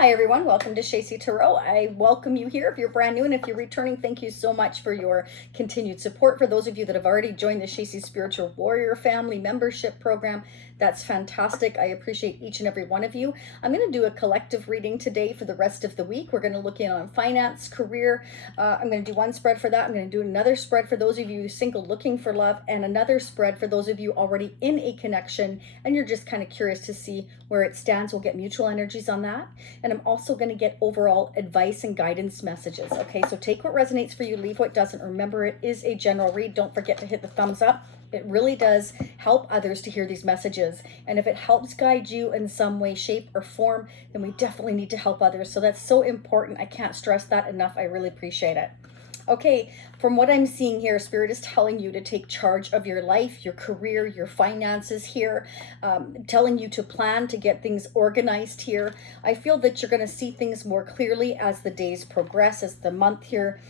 Hi everyone, welcome to Shacy Tarot. I welcome you here if you're brand new, and if you're returning, thank you so much for your continued support. For those of you that have already joined the Shacy Spiritual Warrior Family membership program, that's fantastic. I appreciate each and every one of you. I'm going to do a collective reading today for the rest of the week. We're going to look in on finance, career. I'm going to do one spread for that. I'm going to do another spread for those of you single looking for love, and another spread for those of you already in a connection and you're just kind of curious to see where it stands. We'll get mutual energies on that. And I'm also going to get overall advice and guidance messages. Okay, so take what resonates for you, leave what doesn't. Remember, it is a general read. Don't forget to hit the thumbs up. It really does help others to hear these messages. And if it helps guide you in some way, shape, or form, then we definitely need to help others. So that's so important. I can't stress that enough. I really appreciate it. Okay, from what I'm seeing here, Spirit is telling you to take charge of your life, your career, your finances here, telling you to plan to get things organized here. I feel that you're going to see things more clearly as the days progress, as the month here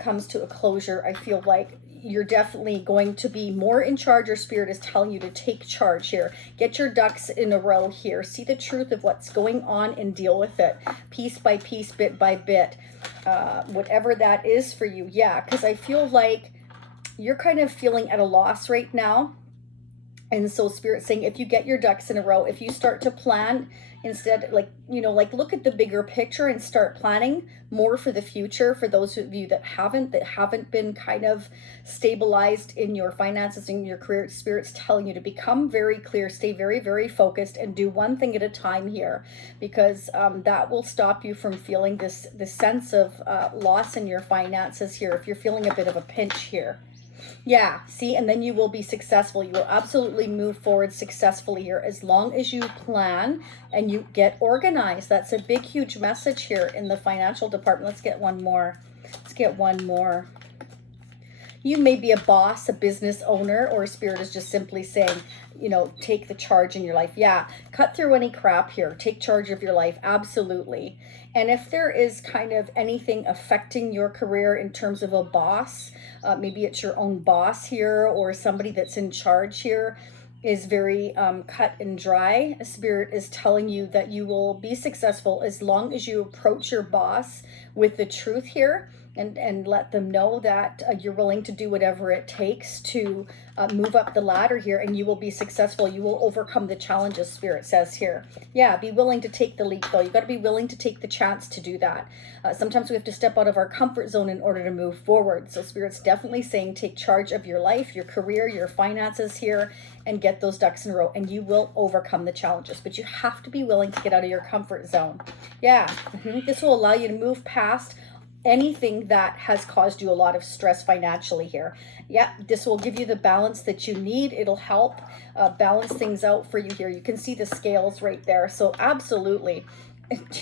comes to a closure. I feel like you're definitely going to be more in charge. Your Spirit is telling you to take charge here. Get your ducks in a row here. See the truth of what's going on and deal with it piece by piece, bit by bit. Whatever that is for you. Yeah, because I feel like you're kind of feeling at a loss right now. And so Spirit's saying, if you get your ducks in a row, if you start to plan instead, like look at the bigger picture and start planning more for the future. For those of you that haven't been kind of stabilized in your finances and your career, Spirit's telling you to become very clear, stay very, very focused, and do one thing at a time here, because that will stop you from feeling this sense of loss in your finances here. If you're feeling a bit of a pinch here. Yeah, see, and then you will be successful. You will absolutely move forward successfully here as long as you plan and you get organized. That's a big, huge message here in the financial department. Let's get one more. Let's get one more. You may be a boss, a business owner, or Spirit is just simply saying, take the charge in your life. Yeah, cut through any crap here. Take charge of your life. Absolutely. And if there is kind of anything affecting your career in terms of a boss, maybe it's your own boss here or somebody that's in charge here, is very cut and dry. Spirit is telling you that you will be successful as long as you approach your boss with the truth here. And let them know that you're willing to do whatever it takes to move up the ladder here, and you will be successful. You will overcome the challenges, Spirit says here. Yeah, be willing to take the leap, though. You've got to be willing to take the chance to do that. Sometimes we have to step out of our comfort zone in order to move forward. So Spirit's definitely saying take charge of your life, your career, your finances here, and get those ducks in a row, and you will overcome the challenges. But you have to be willing to get out of your comfort zone. Yeah, this will allow you to move past anything that has caused you a lot of stress financially here. Yeah, this will give you the balance that you need. It'll help balance things out for you here. You can see the scales right there. So absolutely,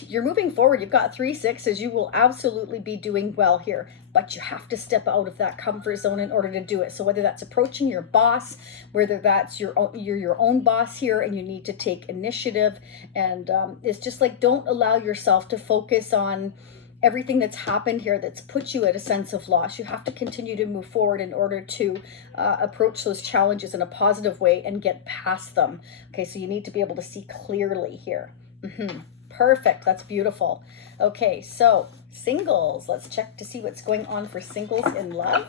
you're moving forward. You've got 3 6s. You will absolutely be doing well here, but you have to step out of that comfort zone in order to do it. So whether that's approaching your boss, whether that's you're your own boss here and you need to take initiative, and it's just like, don't allow yourself to focus on everything that's happened here that's put you at a sense of loss. You have to continue to move forward in order to approach those challenges in a positive way and get past them. Okay, so you need to be able to see clearly here. Perfect, that's beautiful. Okay, so singles, let's check to see what's going on for singles in love.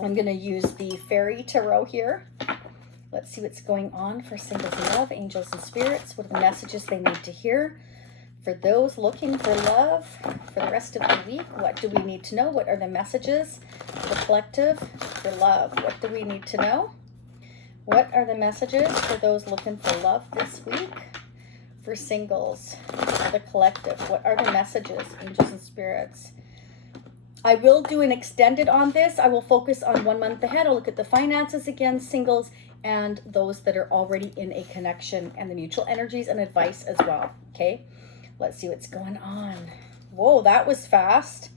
I'm gonna use the Fairy Tarot here. Let's see what's going on for singles in love, angels and spirits. What are the messages they need to hear? For those looking for love for the rest of the week, what do we need to know? What are the messages for the collective for love? What do we need to know? What are the messages for those looking for love this week? For singles, for the collective, what are the messages, angels and spirits? I will do an extended on this. I will focus on 1 month ahead. I'll look at the finances again, singles, and those that are already in a connection, and the mutual energies and advice as well. Okay. Let's see what's going on. Whoa, that was fast.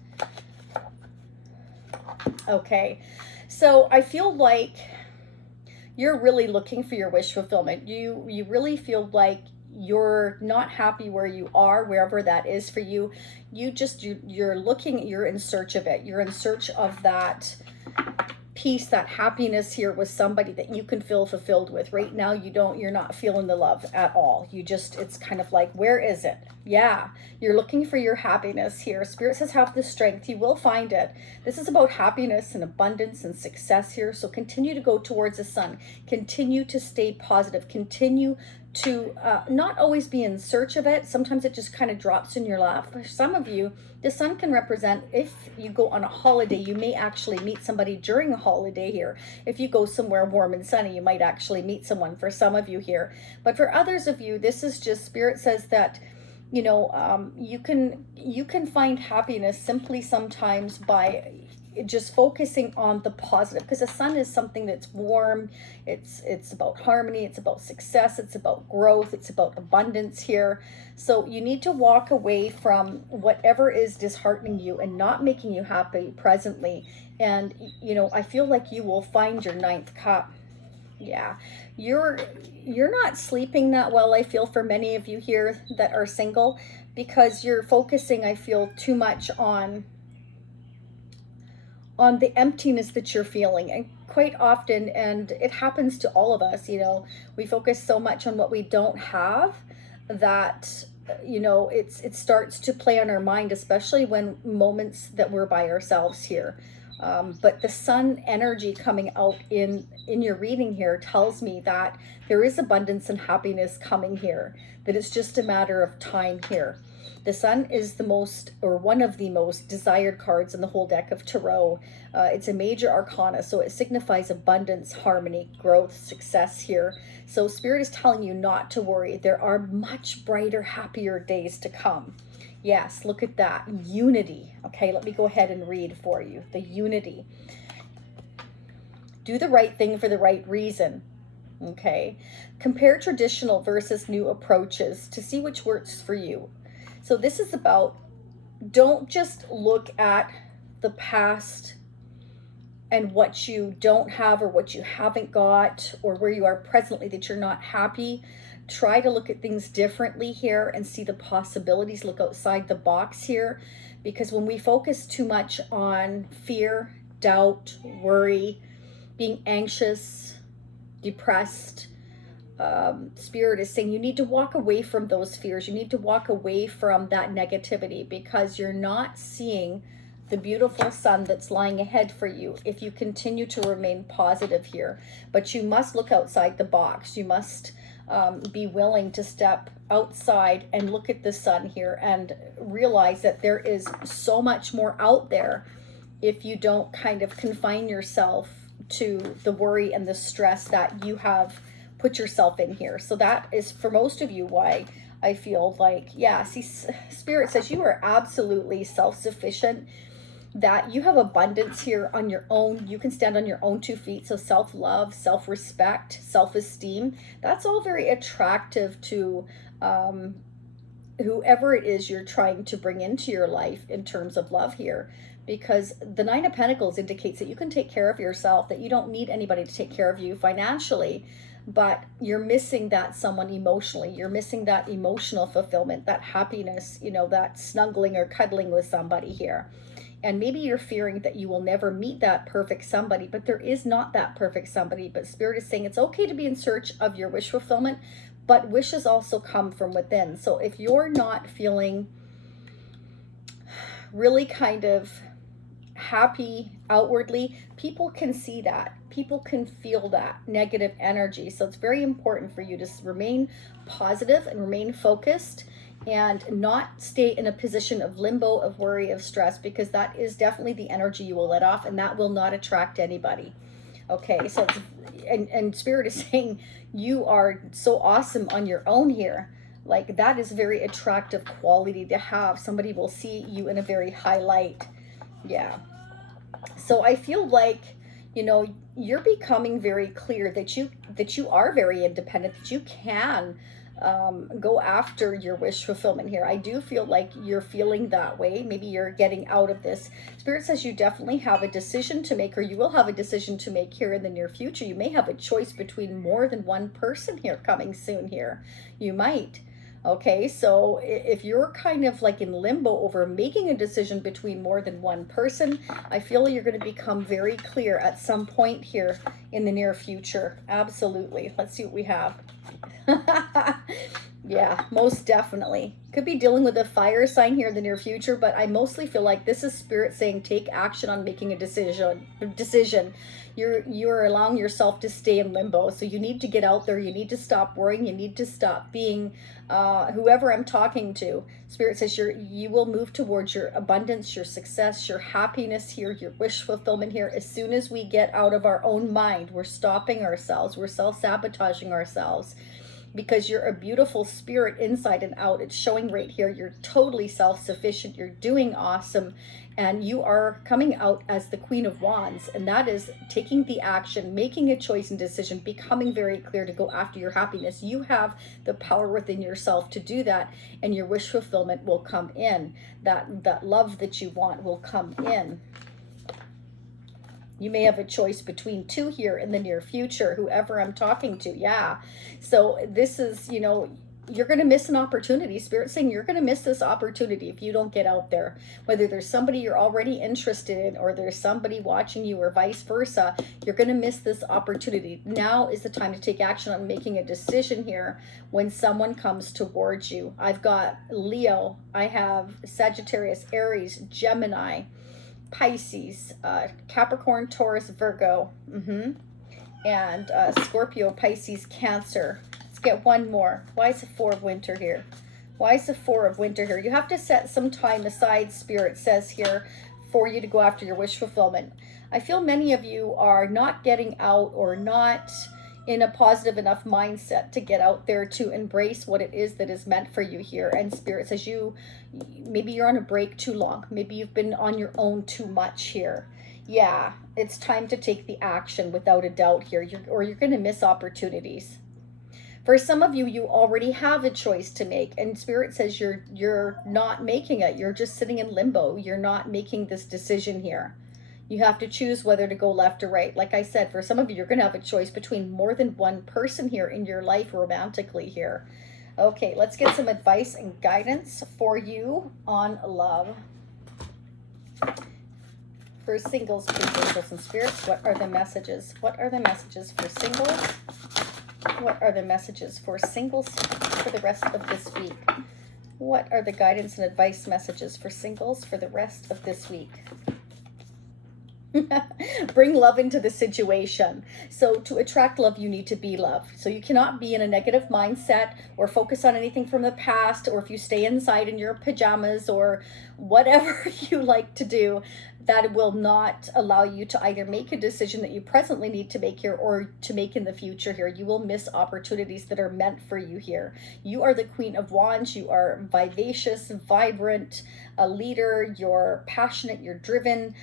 Okay, so I feel like you're really looking for your wish fulfillment. You really feel like you're not happy where you are, wherever that is for you. You're in search of it. You're in search of that peace, that happiness here with somebody that you can feel fulfilled with. Right now, you're not feeling the love at all. It's kind of like, where is it? Yeah, you're looking for your happiness here. Spirit says have the strength. You will find it. This is about happiness and abundance and success here. So continue to go towards the sun. Continue to stay positive. Continue to not always be in search of it. Sometimes it just kind of drops in your lap. For some of you, the sun can represent, if you go on a holiday, you may actually meet somebody during a holiday here. If you go somewhere warm and sunny, you might actually meet someone, for some of you here. But for others of you, this is just, Spirit says that, you know, you can find happiness simply sometimes by just focusing on the positive, because the sun is something that's warm. It's about harmony, it's about success, it's about growth, it's about abundance here. So you need to walk away from whatever is disheartening you and not making you happy presently. And you know, I feel like you will find your ninth cup. Yeah, you're not sleeping that well, I feel, for many of you here that are single, because you're focusing, I feel, too much on the emptiness that you're feeling. And quite often, and it happens to all of us, you know, we focus so much on what we don't have that, you know, it starts to play on our mind, especially when moments that we're by ourselves here. But the sun energy coming out in your reading here tells me that there is abundance and happiness coming here, that it's just a matter of time here. The sun is the most, or one of the most desired cards in the whole deck of tarot. It's a major arcana, so it signifies abundance, harmony, growth, success here. So Spirit is telling you not to worry. There are much brighter, happier days to come. Yes, look at that. Unity. Okay, let me go ahead and read for you. The unity. Do the right thing for the right reason. Okay. Compare traditional versus new approaches to see which works for you. So this is about, don't just look at the past and what you don't have or what you haven't got or where you are presently that you're not happy. Try to look at things differently here and see the possibilities. Look outside the box here, because when we focus too much on fear, doubt, worry, being anxious, depressed, Spirit is saying you need to walk away from those fears. You need to walk away from that negativity, because you're not seeing the beautiful sun that's lying ahead for you if you continue to remain positive here. But you must look outside the box. You must be willing to step outside and look at the sun here and realize that there is so much more out there if you don't kind of confine yourself to the worry and the stress that you have put yourself in here. So that is, for most of you, why I feel like, yeah, see, Spirit says you are absolutely self-sufficient, that you have abundance here on your own. You can stand on your own 2 feet. So self-love, self-respect, self-esteem, that's all very attractive to whoever it is you're trying to bring into your life in terms of love here. Because the Nine of Pentacles indicates that you can take care of yourself, that you don't need anybody to take care of you financially, but you're missing that someone emotionally. You're missing that emotional fulfillment, that happiness, you know, that snuggling or cuddling with somebody here. And maybe you're fearing that you will never meet that perfect somebody, but there is not that perfect somebody. But Spirit is saying it's okay to be in search of your wish fulfillment, but wishes also come from within. So if you're not feeling really kind of happy outwardly, people can see that. People can feel that negative energy. So it's very important for you to remain positive and remain focused and not stay in a position of limbo, of worry, of stress, because that is definitely the energy you will let off, and that will not attract anybody. Okay, so and Spirit is saying you are so awesome on your own here. Like, that is very attractive quality to have. Somebody will see you in a very high light. Yeah. So I feel like, you know, you're becoming very clear that you are very independent, that you can go after your wish fulfillment here. I do feel like you're feeling that way. Maybe you're getting out of this. Spirit says you definitely have a decision to make, or you will have a decision to make here in the near future. You may have a choice between more than one person here coming soon here. You might. Okay, so if you're kind of like in limbo over making a decision between more than one person, I feel you're going to become very clear at some point here in the near future. Absolutely. Let's see what we have. Yeah, most definitely. Could be dealing with a fire sign here in the near future, but I mostly feel like this is spirit saying take action on making a decision. You're allowing yourself to stay in limbo. So you need to get out there. You need to stop worrying. You need to stop being whoever I'm talking to. Spirit says you will move towards your abundance, your success, your happiness here, your wish fulfillment here. As soon as we get out of our own mind, we're stopping ourselves. We're self-sabotaging ourselves. Because you're a beautiful spirit inside and out. It's showing right here. You're totally self-sufficient. You're doing awesome. And you are coming out as the Queen of Wands. And that is taking the action, making a choice and decision, becoming very clear to go after your happiness. You have the power within yourself to do that. And your wish fulfillment will come in. That love that you want will come in. You may have a choice between two here in the near future, whoever I'm talking to. Yeah. So this is, you know, you're going to miss an opportunity. Spirit's saying you're going to miss this opportunity if you don't get out there. Whether there's somebody you're already interested in or there's somebody watching you or vice versa, you're going to miss this opportunity. Now is the time to take action on making a decision here when someone comes towards you. I've got Leo. I have Sagittarius, Aries, Gemini, Pisces, Capricorn, Taurus, Virgo, and Scorpio, Pisces, Cancer. Let's get one more. Why is the Four of Winter here? Why is the Four of Winter here? You have to set some time aside, Spirit says here, for you to go after your wish fulfillment. I feel many of you are not getting out or not in a positive enough mindset to get out there to embrace what it is that is meant for you here. And Spirit says maybe you're on a break too long. Maybe you've been on your own too much here. Yeah, it's time to take the action without a doubt here, or you're going to miss opportunities. For some of you, you already have a choice to make, and Spirit says you're not making it. You're just sitting in limbo. You're not making this decision here. You have to choose whether to go left or right. Like I said, for some of you, you're going to have a choice between more than one person here in your life romantically here. Okay, let's get some advice and guidance for you on love. For singles, please, angels and spirits, what are the messages? What are the messages for singles? What are the messages for singles for the rest of this week? What are the guidance and advice messages for singles for the rest of this week? Bring love into the situation. So to attract love, you need to be love. So you cannot be in a negative mindset or focus on anything from the past, or if you stay inside in your pajamas or whatever you like to do, that will not allow you to either make a decision that you presently need to make here or to make in the future here. You will miss opportunities that are meant for you here. You are the Queen of Wands. You are vivacious, vibrant, a leader. You're passionate, you're driven,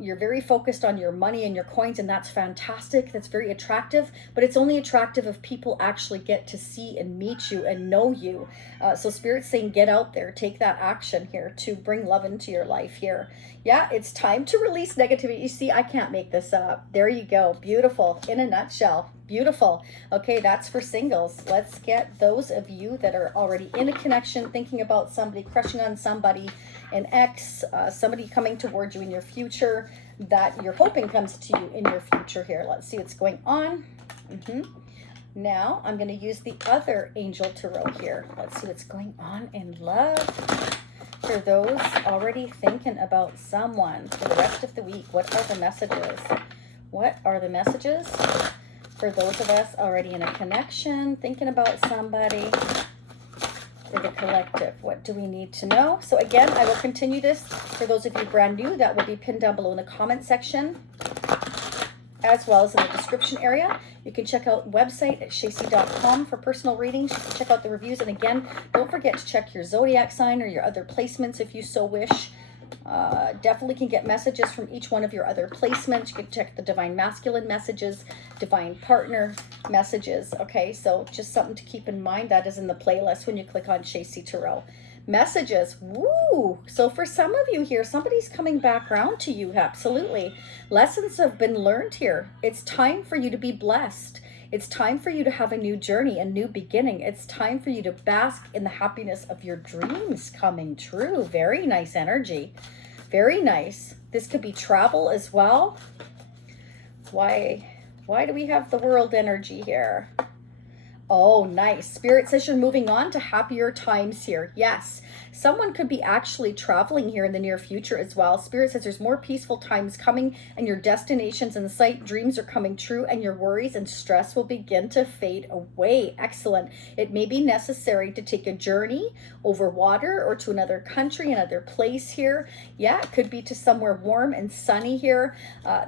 you're very focused on your money and your coins, and that's fantastic. That's very attractive, but it's only attractive if people actually get to see and meet you and know you. So Spirit's saying get out there, take that action here to bring love into your life here. Yeah, it's time to release negativity. You see, I can't make this up. There you go. Beautiful. In a nutshell. Beautiful. Okay, that's for singles. Let's get those of you that are already in a connection, thinking about somebody, crushing on somebody, an ex, somebody coming towards you in your future that you're hoping comes to you in your future here. Let's see what's going on. Now, I'm going to use the other angel tarot here. Let's see what's going on in love. For those already thinking about someone for the rest of the week, what are the messages? What are the messages for those of us already in a connection, thinking about somebody? For the collective, what do we need to know? So again, I will continue this. For those of you brand new, that will be pinned down below in the comment section, as well as in the description area. You can check out website at shacy.com for personal readings. You can check out the reviews. And again, don't forget to check your zodiac sign or your other placements if you so wish. Definitely can get messages from each one of your other placements. You can check the divine masculine messages, divine partner messages. Okay, so just something to keep in mind. That is in the playlist when you click on Shacy Tarot. Messages. Woo! So for some of you here, somebody's coming back around to you. Absolutely. Lessons have been learned here. It's time for you to be blessed. It's time for you to have a new journey, a new beginning. It's time for you to bask in the happiness of your dreams coming true. Very nice energy. Very nice. This could be travel as well. Why do we have the world energy here? Oh, nice. Spirit says you're moving on to happier times here. Yes. Someone could be actually traveling here in the near future as well. Spirit says there's more peaceful times coming and your destinations in sight. Dreams are coming true and your worries and stress will begin to fade away. Excellent. It may be necessary to take a journey over water or to another country, another place here. Yeah, it could be to somewhere warm and sunny here.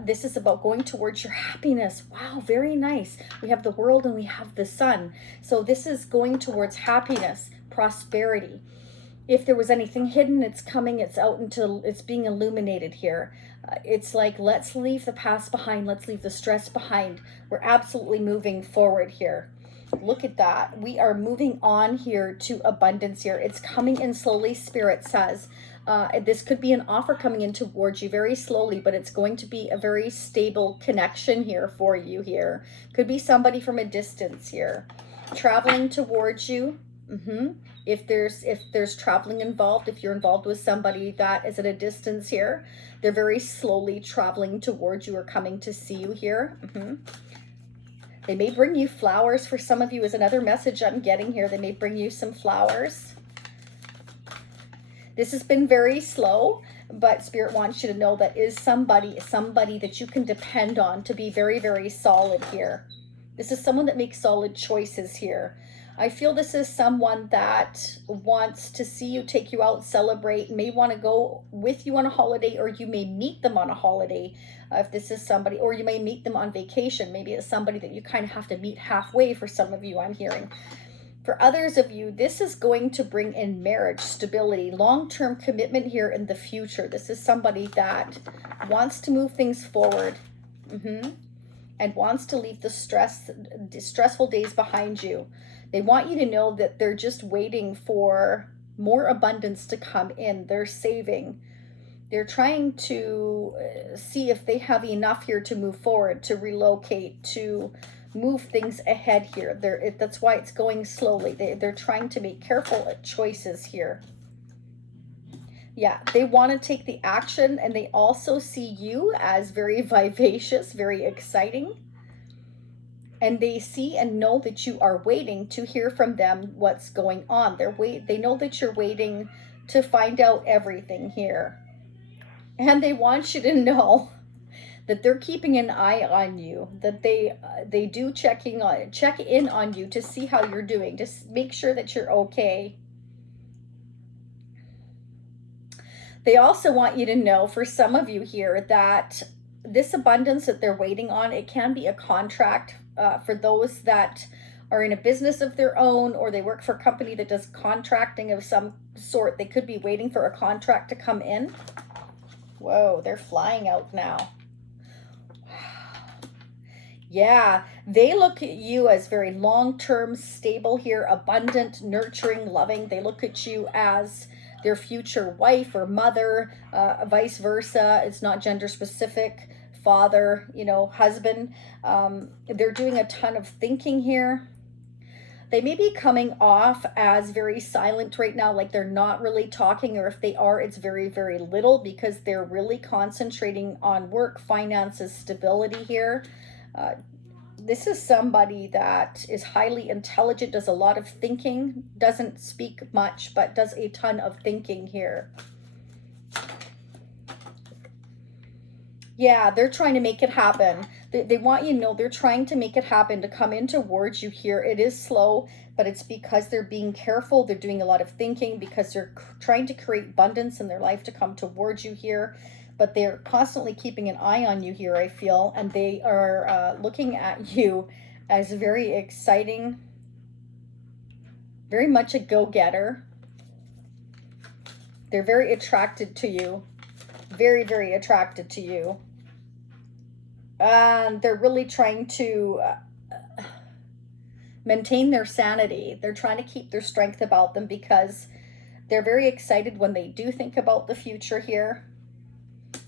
This is about going towards your happiness. Wow, very nice. We have the world and we have the sun. So this is going towards happiness, prosperity. If there was anything hidden, it's coming, it's out until it's being illuminated here. It's like, let's leave the past behind. Let's leave the stress behind. We're absolutely moving forward here. Look at that. We are moving on here to abundance here. It's coming in slowly, Spirit says. This could be an offer coming in towards you very slowly, but it's going to be a very stable connection here for you here. Could be somebody from a distance here. Traveling towards you. If there's traveling involved, if you're involved with somebody that is at a distance here, they're very slowly traveling towards you or coming to see you here. They may bring you flowers. For some of you is another message I'm getting here. They may bring you some flowers. This has been very slow, but Spirit wants you to know that is somebody that you can depend on to be very, very solid here. This is someone that makes solid choices here. I feel this is someone that wants to see you, take you out, celebrate, may want to go with you on a holiday, or you may meet them on a holiday. If this is somebody, or you may meet them on vacation. Maybe it's somebody that you kind of have to meet halfway for some of you, I'm hearing. For others of you, this is going to bring in marriage, stability, long-term commitment here in the future. This is somebody that wants to move things forward and wants to leave the stressful days behind you. They want you to know that they're just waiting for more abundance to come in. They're saving. They're trying to see if they have enough here to move forward, to relocate, to move things ahead here. That's why it's going slowly. They're trying to make careful choices here. Yeah, they want to take the action, and they also see you as very vivacious, very exciting. And they see and know that you are waiting to hear from them what's going on. They know that you're waiting to find out everything here. And they want you to know that they're keeping an eye on you, that they do check in on you to see how you're doing, to make sure that you're okay. They also want you to know, for some of you here, that this abundance that they're waiting on, it can be a contract. For those that are in a business of their own, or they work for a company that does contracting of some sort, they could be waiting for a contract to come in. Whoa, they're flying out now. Yeah, they look at you as very long-term, stable here, abundant, nurturing, loving. They look at you as their future wife or mother, vice versa. It's not gender specific. Father, husband. They're doing a ton of thinking here. They may be coming off as very silent right now, like they're not really talking, or if they are, it's very, very little, because they're really concentrating on work, finances, stability here. This is somebody that is highly intelligent, does a lot of thinking, doesn't speak much, but does a ton of thinking here. Yeah, they're trying to make it happen. They want you to know they're trying to make it happen, to come in towards you here. It is slow, but it's because they're being careful. They're doing a lot of thinking because they're trying to create abundance in their life to come towards you here. But they're constantly keeping an eye on you here, I feel. And they are looking at you as very exciting, very much a go-getter. They're very attracted to you. Very, very attracted to you. They're really trying to maintain their sanity. They're trying to keep their strength about them, because they're very excited when they do think about the future here.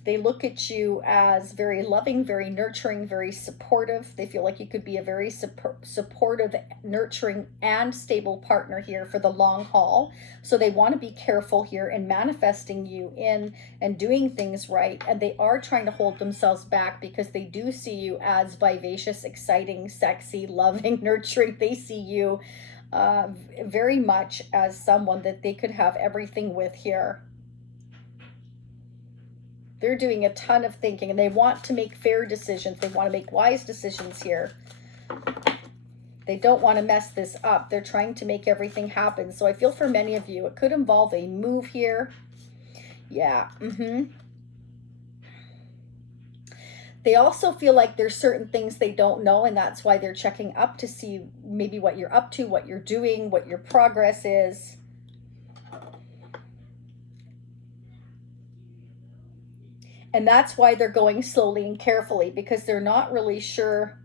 They look at you as very loving, very nurturing, very supportive. They feel like you could be a very supportive, nurturing, and stable partner here for the long haul. So they want to be careful here in manifesting you in and doing things right. And they are trying to hold themselves back because they do see you as vivacious, exciting, sexy, loving, nurturing. They see you very much as someone that they could have everything with here. They're doing a ton of thinking, and they want to make fair decisions. They want to make wise decisions here. They don't want to mess this up. They're trying to make everything happen. So I feel for many of you, it could involve a move here. Yeah. They also feel like there's certain things they don't know, and that's why they're checking up to see maybe what you're up to, what you're doing, what your progress is. And that's why they're going slowly and carefully, because they're not really sure.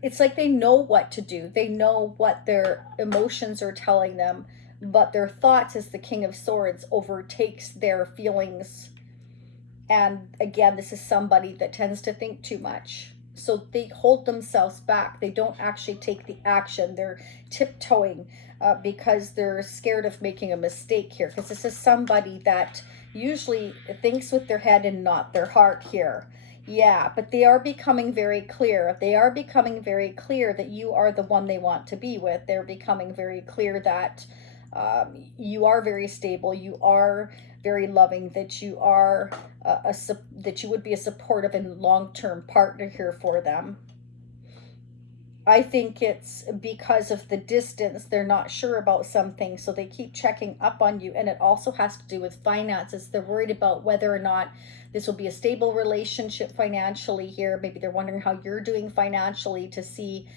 It's like they know what to do. They know what their emotions are telling them, but their thoughts, as the King of Swords, overtakes their feelings. And again, this is somebody that tends to think too much. So they hold themselves back. They don't actually take the action. They're tiptoeing because they're scared of making a mistake here. Because this is somebody that usually thinks with their head and not their heart here. Yeah, but they are becoming very clear. They are becoming very clear that you are the one they want to be with. They're becoming very clear that you are very stable. You are very loving, that you are that you would be a supportive and long-term partner here for them. I think it's because of the distance. They're not sure about something, so they keep checking up on you. And it also has to do with finances. They're worried about whether or not this will be a stable relationship financially here. Maybe they're wondering how you're doing financially to see.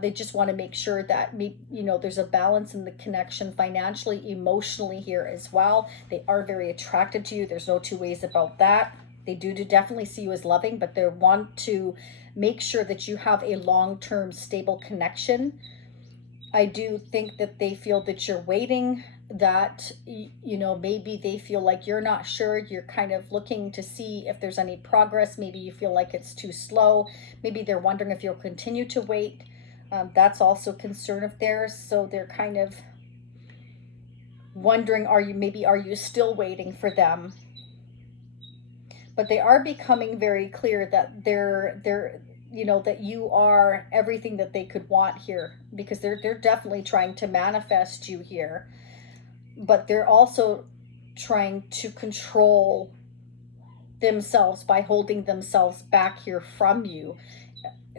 They just want to make sure that there's a balance in the connection financially, emotionally here as well. They are very attracted to you. There's no two ways about that. They do definitely see you as loving, but they want to make sure that you have a long-term stable connection. I do think that they feel that you're waiting, that maybe they feel like you're not sure. You're kind of looking to see if there's any progress. Maybe you feel like it's too slow. Maybe they're wondering if you'll continue to wait. That's also a concern of theirs. So they're kind of wondering, are you still waiting for them? But they are becoming very clear that that you are everything that they could want here, because they're definitely trying to manifest you here. But they're also trying to control themselves by holding themselves back here from you,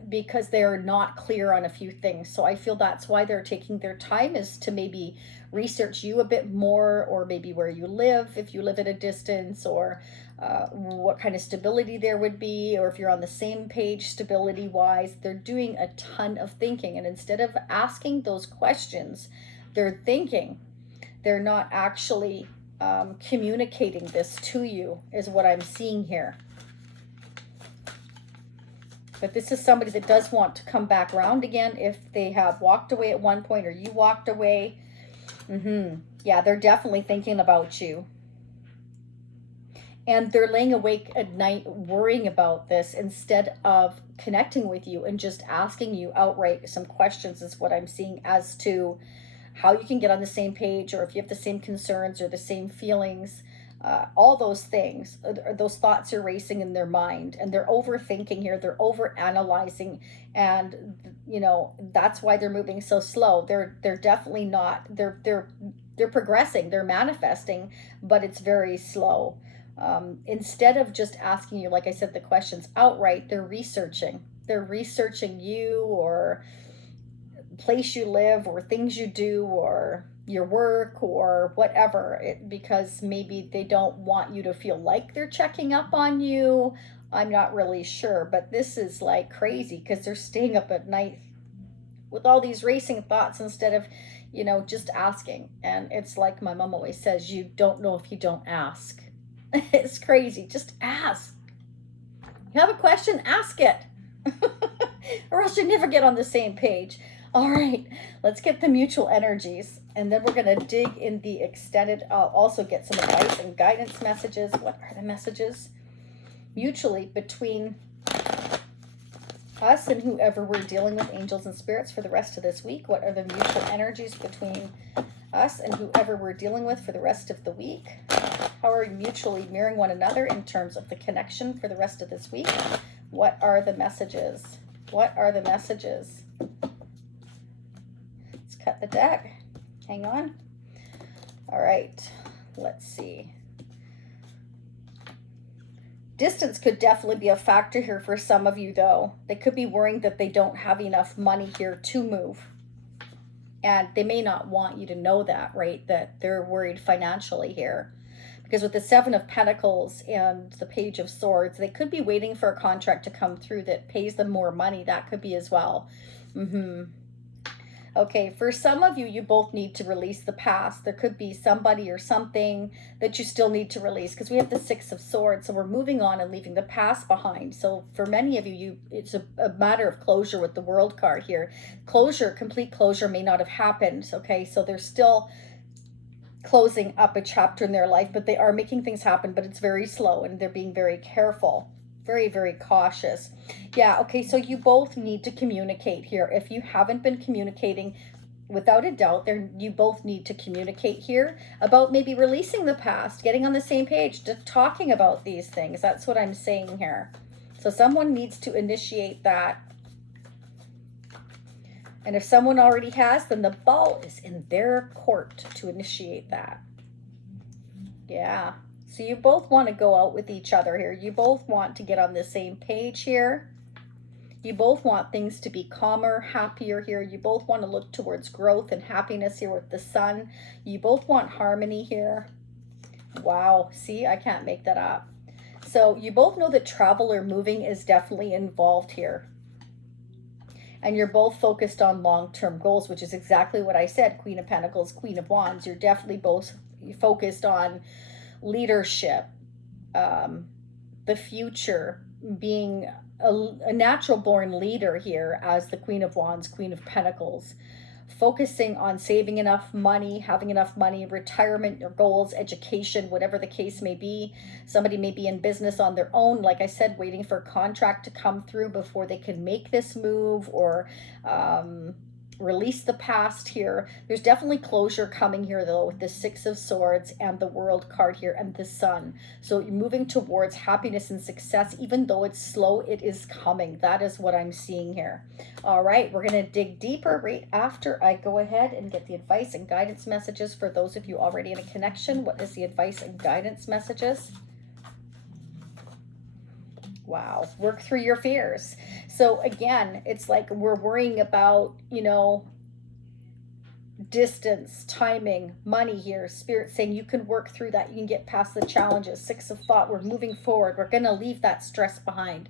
because they're not clear on a few things. So I feel that's why they're taking their time, is to maybe research you a bit more, or maybe where you live, if you live at a distance, or what kind of stability there would be, or if you're on the same page stability wise. They're doing a ton of thinking, and instead of asking those questions, they're thinking. They're not actually communicating this to you, is what I'm seeing here. But this is somebody that does want to come back around again if they have walked away at one point, or you walked away. Yeah, they're definitely thinking about you. And they're laying awake at night worrying about this instead of connecting with you and just asking you outright some questions, is what I'm seeing, as to how you can get on the same page, or if you have the same concerns or the same feelings. All those things, those thoughts are racing in their mind, and they're overthinking here. They're overanalyzing, and that's why they're moving so slow. They're definitely not. They're progressing. They're manifesting, but it's very slow. Instead of just asking you, like I said, the questions outright, they're researching. They're researching you, or place you live, or things you do, or your work, or whatever, because maybe they don't want you to feel like they're checking up on you. I'm not really sure, but this is like crazy, because they're staying up at night with all these racing thoughts instead of just asking. And it's like my mom always says, you don't know if you don't ask. It's crazy. Just ask. You have a question, ask it. Or else you never get on the same page. All right, let's get the mutual energies, and then we're going to dig in the extended. I'll also get some advice and guidance messages. What are the messages mutually between us and whoever we're dealing with, angels and spirits, for the rest of this week? What are the mutual energies between us and whoever we're dealing with for the rest of the week? How are we mutually mirroring one another in terms of the connection for the rest of this week? What are the messages? What are the messages? Let's cut the deck. Hang on. All right, let's see. Distance could definitely be a factor here for some of you, though. They could be worrying that they don't have enough money here to move. And they may not want you to know that, right? That they're worried financially here. Because with the Seven of Pentacles and the Page of Swords, they could be waiting for a contract to come through that pays them more money. That could be as well. Okay, for some of you, you both need to release the past. There could be somebody or something that you still need to release, because we have the Six of Swords, so we're moving on and leaving the past behind. So for many of you, it's a matter of closure with the World card here. Closure, complete closure may not have happened, okay? So they're still closing up a chapter in their life, but they are making things happen, but it's very slow, and they're being very careful. Very, very cautious. Yeah, okay, so you both need to communicate here. If you haven't been communicating, without a doubt, you both need to communicate here about maybe releasing the past, getting on the same page, talking about these things. That's what I'm saying here. So someone needs to initiate that. And if someone already has, then the ball is in their court to initiate that. Yeah. So you both want to go out with each other here. You both want to get on the same page here. You both want things to be calmer, happier here. You both want to look towards growth and happiness here with the sun. You both want harmony here. Wow. See, I can't make that up. So you both know that travel or moving is definitely involved here. And you're both focused on long-term goals, which is exactly what I said. Queen of Pentacles, Queen of Wands. You're definitely both focused on leadership, the future, being a natural born leader here as the Queen of Wands, Queen of Pentacles, focusing on saving enough money, having enough money, retirement, your goals, education, whatever the case may be. Somebody may be in business on their own, like I said, waiting for a contract to come through before they can make this move, or release the past here. There's definitely closure coming here, though, with the Six of Swords and the World card here and the Sun. So you're moving towards happiness and success. Even though it's slow, it is coming. That is what I'm seeing here. All right, we're going to dig deeper right after I go ahead and get the advice and guidance messages for those of you already in a connection. What is the advice and guidance messages? Wow, work through your fears. So again, it's like we're worrying about, distance, timing, money here. Spirit saying you can work through that. You can get past the challenges. Six of Thought, we're moving forward. We're going to leave that stress behind.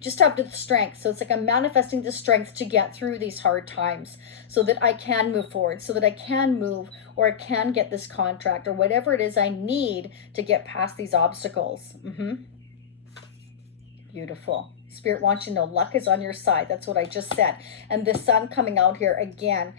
Just have the strength. So it's like I'm manifesting the strength to get through these hard times so that I can move forward, so that I can move, or I can get this contract, or whatever it is I need to get past these obstacles. Beautiful. Spirit wants you to know luck is on your side. That's what I just said. And the Sun coming out here again,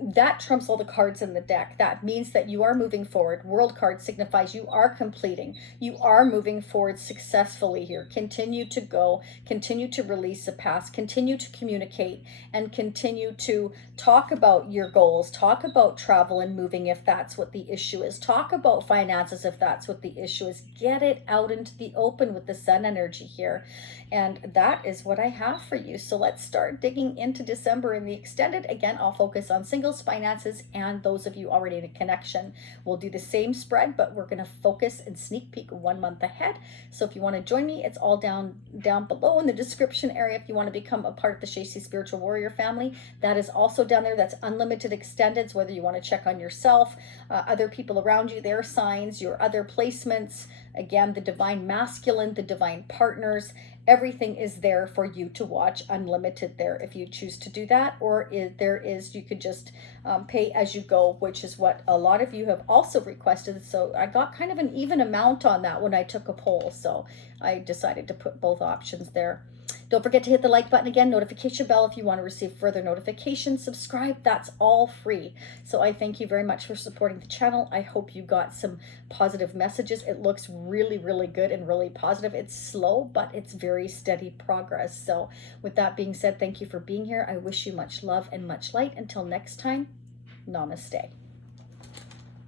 that trumps all the cards in the deck. That means that you are moving forward. World card signifies you are completing. You are moving forward successfully here. Continue to go. Continue to release the past. Continue to communicate and continue to talk about your goals. Talk about travel and moving if that's what the issue is. Talk about finances if that's what the issue is. Get it out into the open with the Sun energy here. And that is what I have for you. So let's start digging into December in the extended. Again, I'll focus on singles, finances, and those of you already in a connection. We'll do the same spread, but we're going to focus and sneak peek 1 month ahead. So if you want to join me, it's all down below in the description area. If you want to become a part of the Shacy Spiritual Warrior family, that is also down there. That's unlimited extendeds, whether you want to check on yourself, other people around you, their signs, your other placements. Again, the divine masculine, the divine partners, everything is there for you to watch unlimited there if you choose to do that, or you could just pay as you go, which is what a lot of you have also requested. So I got kind of an even amount on that when I took a poll, so I decided to put both options there. Don't forget to hit the like button again, notification bell if you want to receive further notifications, subscribe, that's all free. So I thank you very much for supporting the channel. I hope you got some positive messages. It looks really, really good and really positive. It's slow, but it's very steady progress. So with that being said, thank you for being here. I wish you much love and much light. Until next time, namaste.